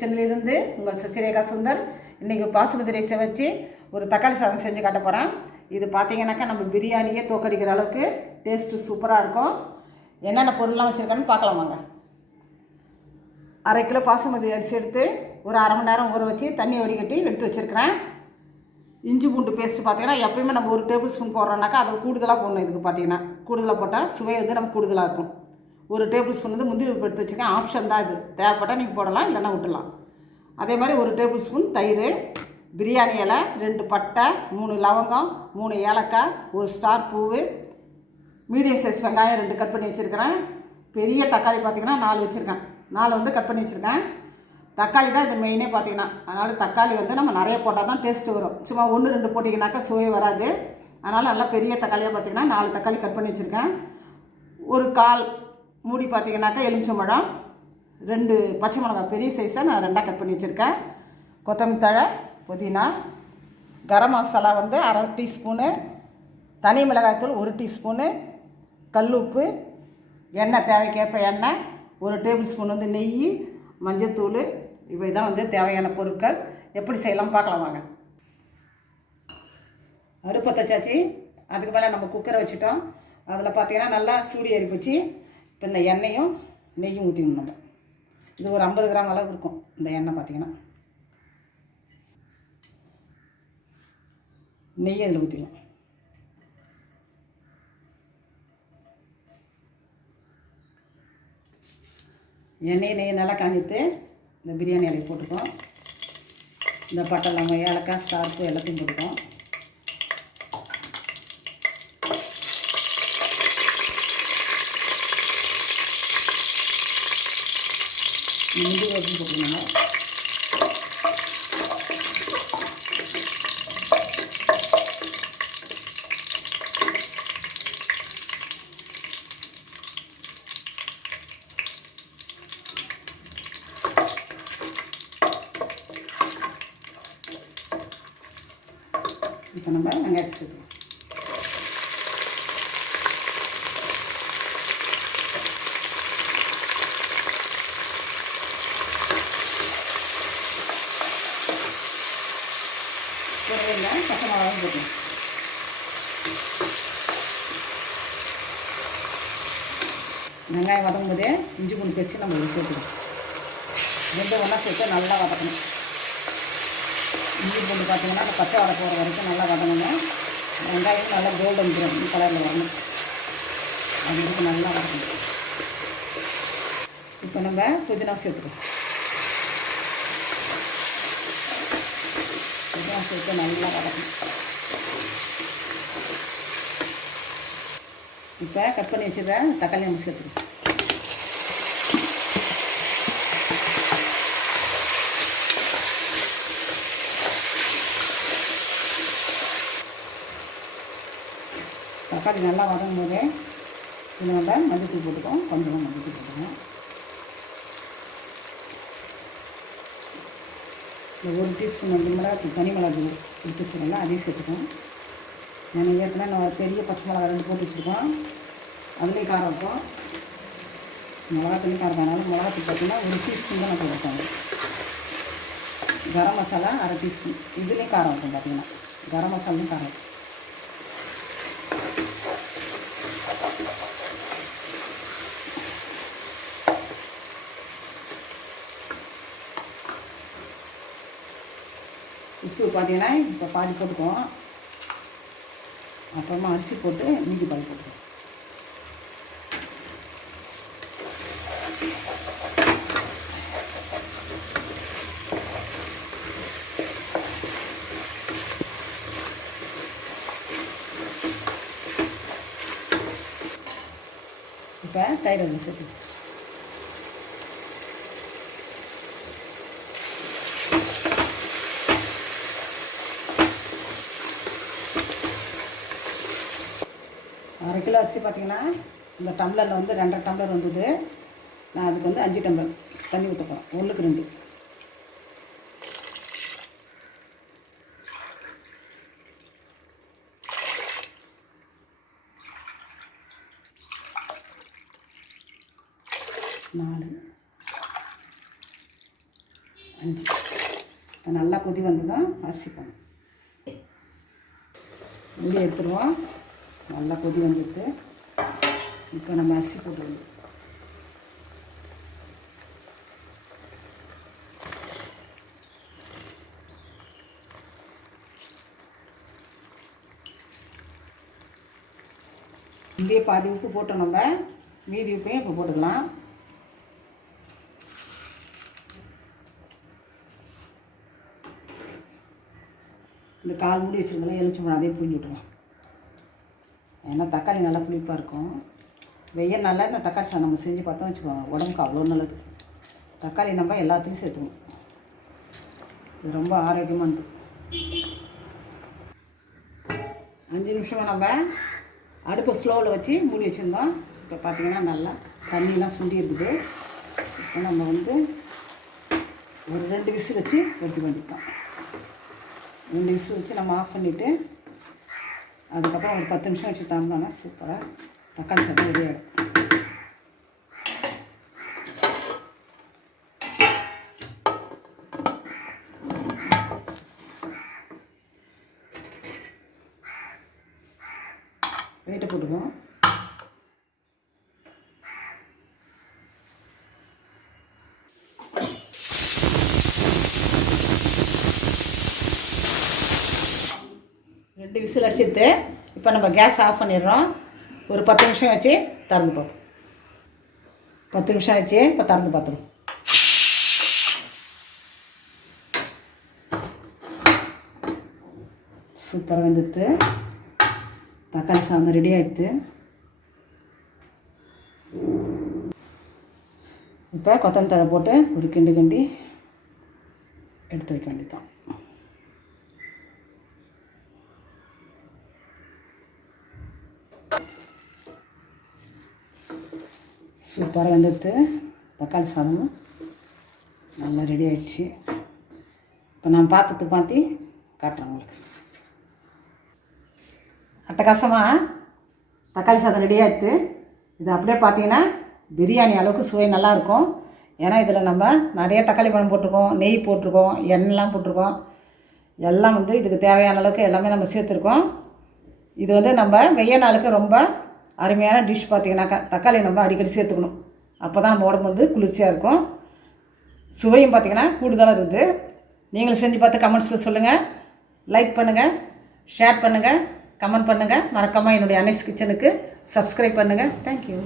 கிச்சன்லேருந்து உங்கள் சசிரேகா சுந்தர். இன்றைக்கி பாசுமதி ரைஸை வச்சு ஒரு தக்காளி சாதம் செஞ்சு காட்ட போகிறேன். இது பார்த்தீங்கன்னாக்கா நம்ம பிரியாணியே தோக்கடிக்கிற அளவுக்கு டேஸ்ட்டு சூப்பராக இருக்கும். என்னென்ன பொருள்லாம் வச்சுருக்கேன்னு பார்க்கலாம் வாங்க. 1/2 கிலோ பாசுமதி அரிசி எடுத்து ஒரு அரை மணி நேரம் ஊற வச்சு தண்ணியை வடிகட்டி எடுத்து வச்சுருக்கிறேன். இஞ்சி பூண்டு பேஸ்ட்டு பார்த்தீங்கன்னா எப்பயுமே நம்ம 1 டேபிள் ஸ்பூன் போடுறோம்னாக்கா அது கூடுதலாக போடணும். இதுக்கு பார்த்தீங்கன்னா கூடுதலாக போட்டால் சுவை வந்து நம்ம கூடுதலாக இருக்கும். 1 டேபிள் ஸ்பூன் வந்து முந்திரி பருப்பு எடுத்து வச்சுருக்கேன். ஆப்ஷன் தான் இது, தேவைப்பட்டால் நீங்கள் போடலாம், இல்லைன்னா விட்டுடலாம். அதே மாதிரி 1 டேபிள் ஸ்பூன் தயிர், பிரியாணி இலை, 2 பட்டை, 3 லவங்கம், 3 ஏலக்காய், 1 ஸ்டார் பூவு, மீடியம் சைஸ் வெங்காயம் 2 கட் பண்ணி வச்சுருக்கிறேன். பெரிய தக்காளி பார்த்திங்கன்னா 4 வச்சுருக்கேன். 4 வந்து கட் பண்ணி வச்சுருக்கேன். தக்காளி தான் இது மெயினே பார்த்திங்கன்னா. அதனால் தக்காளி வந்து நம்ம நிறைய போட்டால் தான் டேஸ்ட்டு வரும். சும்மா 1-2 போட்டிங்கனாக்கா சுவை வராது. அதனால் நல்லா பெரிய தக்காளியாக பார்த்திங்கன்னா 4 தக்காளி கட் பண்ணி வச்சுருக்கேன். ஒரு 1/4 மூடி பார்த்திங்கனாக்கா எலுமிச்சம்பழம், 2 பச்சை மிளகாய் பெரிய சைஸாக நான் 2ஆக கட் பண்ணி வச்சுருக்கேன். கொத்தமல்லி தழை, புதினா, கரம் மசாலா வந்து 1/2 டீஸ்பூனு, தனி மிளகாய்த்தூள் 1 டீஸ்பூனு, கல் உப்பு, எண்ணெய் தேவைக்கேற்ப எண்ணெய், 1 டேபிள் ஸ்பூன் வந்து நெய், மஞ்சத்தூள். இவை தான் வந்து தேவையான பொருட்கள். எப்படி செய்யலாம் பார்க்கலாம் வாங்க. அடுப்பை தச்சாச்சு. அதுக்கு மேலே நம்ம குக்கரை வச்சுட்டோம். அதில் பார்த்திங்கன்னா நல்லா சூடு ஏறி போச்சு. இப்போ இந்த எண்ணெயும் நெய்யும் ஊற்றிக்கணும். நம்ம இது ஒரு 50 கிராம் அளவு இருக்கும் இந்த எண்ணெய். பார்த்திங்கன்னா நெய்யை அதில் ஊற்றிக்கலாம். நெய் நல்லா காஞ்சிட்டு இந்த பிரியாணி இலையை போட்டுக்கோம். இந்த பட்டை நம்ம ஏலக்காய் ஸ்டார்ப்பு எல்லாத்தையும் போட்டுக்கோம். முந்திரி வரைக்கும் போட்டுக்கணும். இப்போ நம்ம வெங்காயத்தை சேர்த்துக்கலாம். பச்சை மிளகாவும் போட்டுக்கலாம். வெங்காயம் வதங்கும் போதே இஞ்சி பூண்டு பேஸ்ட்டு நம்ம சேர்த்துக்கணும். 2 ஒன்றா சேர்த்து நல்லா வதக்கணும். இஞ்சி பூண்டு பார்த்திங்கன்னா அந்த பச்சை வடை போகிற வரைக்கும் நல்லா வதங்கணும். வெங்காயம் நல்லா கோல்டன் ப்ரௌன் கலரில் வரணும். அது வரைக்கும் நல்லா வதக்கணும். இப்போ நம்ம புதினா சேர்த்துக்கணும். புதினா சேர்த்து நல்லா வதக்கணும். இப்போ கட் பண்ணி வச்சுருக்க தக்காளி நம்ம சேர்த்துக்கணும். தக்காளி நல்லா வதங்கும் போது இதில் நம்ம மஞ்சத்தூள் போட்டுக்கோம். கொஞ்சமாக மஞ்சத்தூள் போட்டுக்கோம். இந்த 1 டீஸ்பூன் வந்து மிளகாத்தூள், தனி மிளகாத்தூள் எடுத்து வச்சுருக்கோம்ல, அதையும் சேர்த்துக்கோம். நான் ஏற்கனவே நான் பெரிய பச்சை மிளகா 2 போட்டு வச்சுருக்கோம். அதுலேயும் காரம் இருக்கும். மிளகாத்தூளையும் காரம் அதனால மிளகாத்தூள் பார்த்திங்கன்னா 1 டீஸ்பூன் தான் நான் போட்டுருக்கோம். கரம் மசாலா 1/2 டீஸ்பூன். இதுலேயும் காரம் இருக்கும். பார்த்திங்கன்னா கரம் மசாலையும் காரம் இருக்கும். உப்பு பார்த்திங்கன்னா இப்போ பாதி போட்டுக்குவோம். அப்புறமா அரிசி போட்டு மீதி பாதி போட்டுக்குவோம். இப்போ தயிர் அதில் சேர்த்து அரை கிலோ அரிசி பார்த்திங்கன்னா இந்த டம்ளரில் வந்து 2.5 டம்ளர் வந்தது. நான் அதுக்கு வந்து 5 டம்ளர் தண்ணி ஊற்ற போகிறேன். 1க்கு 2. 5. இப்போ நல்லா கொதி வந்து தான் அரிசி போடணும். மூடி எடுத்துருவோம். நல்லா கொதி வந்துட்டு இப்போ நம்ம அரிசி போட்டுருவோம். இப்படியே பாதி உப்பு போட்டோம். நம்ம மீதி உப்பையும் இப்போ போட்டுக்கலாம். இந்த கால் மூடி வச்சுருக்கலாம். எலுமிச்சம்பழம் அதையும் புழிஞ்சு விட்டுருலாம். ஏன்னா தக்காளி நல்லா புளிப்பாக இருக்கும். வெயில் நல்லா இந்த தக்காளி சாதம் நம்ம செஞ்சு பார்த்தோம் வச்சுக்கோங்க, உடம்புக்கு அவ்வளோ நல்லது. தக்காளி நம்ம எல்லாத்துலேயும் சேர்த்துக்கணும். இது ரொம்ப ஆரோக்கியமானது. 5 நிமிஷமாக நம்ம அடுப்பை ஸ்லோவில் வச்சு மூடி வச்சுருந்தோம். இப்போ பார்த்திங்கன்னா நல்லா தண்ணியெலாம் சுண்டி இருக்குது. இப்போ நம்ம வந்து ஒரு 2 விசில் வச்சு எடுத்து வந்துட்டோம். 2 விசில் வச்சு நம்ம ஆஃப் பண்ணிவிட்டு அதுக்கப்புறம் ஒரு 10 நிமிஷம் வச்சு தந்தோம்னா சூப்பராக தக்காளி சாதம் ரெடி ஆகிடும். வெயிட்டை போட்டுக்குவோம். ரெண்டு விசில் அடிச்சுட்டு இப்போ நம்ம கேஸ் ஆஃப் பண்ணிடுறோம். ஒரு 10 நிமிஷம் வச்சு திறந்து பார்ப்போம். 10 நிமிஷம் வச்சு இப்போ திறந்து பார்த்துருவோம். சூப்பராக வந்துடுது. தக்காளி சாதம் ரெடி ஆகிடுது. இப்போ கொத்தமல்லி தழை போட்டு ஒரு கிண்டி எடுத்து வைக்க வேண்டியதான். சூப்பராக வந்துடுது. தக்காளி சாதமும் நல்லா ரெடி ஆகிடுச்சு. இப்போ நான் பாத்திரத்துக்கு மாற்றி காட்டுறேன் உங்களுக்கு. அட்டகாசமாக தக்காளி சாதம் ரெடி ஆகிடுது. இது அப்படியே பார்த்தீங்கன்னா பிரியாணி அளவுக்கு சுவை நல்லாயிருக்கும். ஏன்னா இதில் நம்ம நிறைய தக்காளி பழம் போட்டிருக்கோம், நெய் போட்டிருக்கோம், எண்ணெய்லாம் போட்டிருக்கோம். எல்லாம் வந்து இதுக்கு தேவையான அளவுக்கு எல்லாமே நம்ம சேர்த்துருக்கோம். இது வந்து நம்ம வெய்ய நாளுக்கு ரொம்ப அருமையான டிஷ். பார்த்திங்கனாக்கா தக்காளி நம்ம அடிக்கடி சேர்த்துக்கணும். அப்போ தான் நம்ம உடம்பு வந்து குளிர்ச்சியாக இருக்கும். சுவையும் பார்த்திங்கன்னா கூடுதலாக இருக்குது. நீங்களும் செஞ்சு பார்த்து கமெண்ட்ஸில் சொல்லுங்கள். லைக் பண்ணுங்கள், ஷேர் பண்ணுங்கள், கமெண்ட் பண்ணுங்கள். மறக்காமல் என்னுடைய அனீஸ் கிச்சனுக்கு சப்ஸ்கிரைப் பண்ணுங்கள். தேங்க்யூ.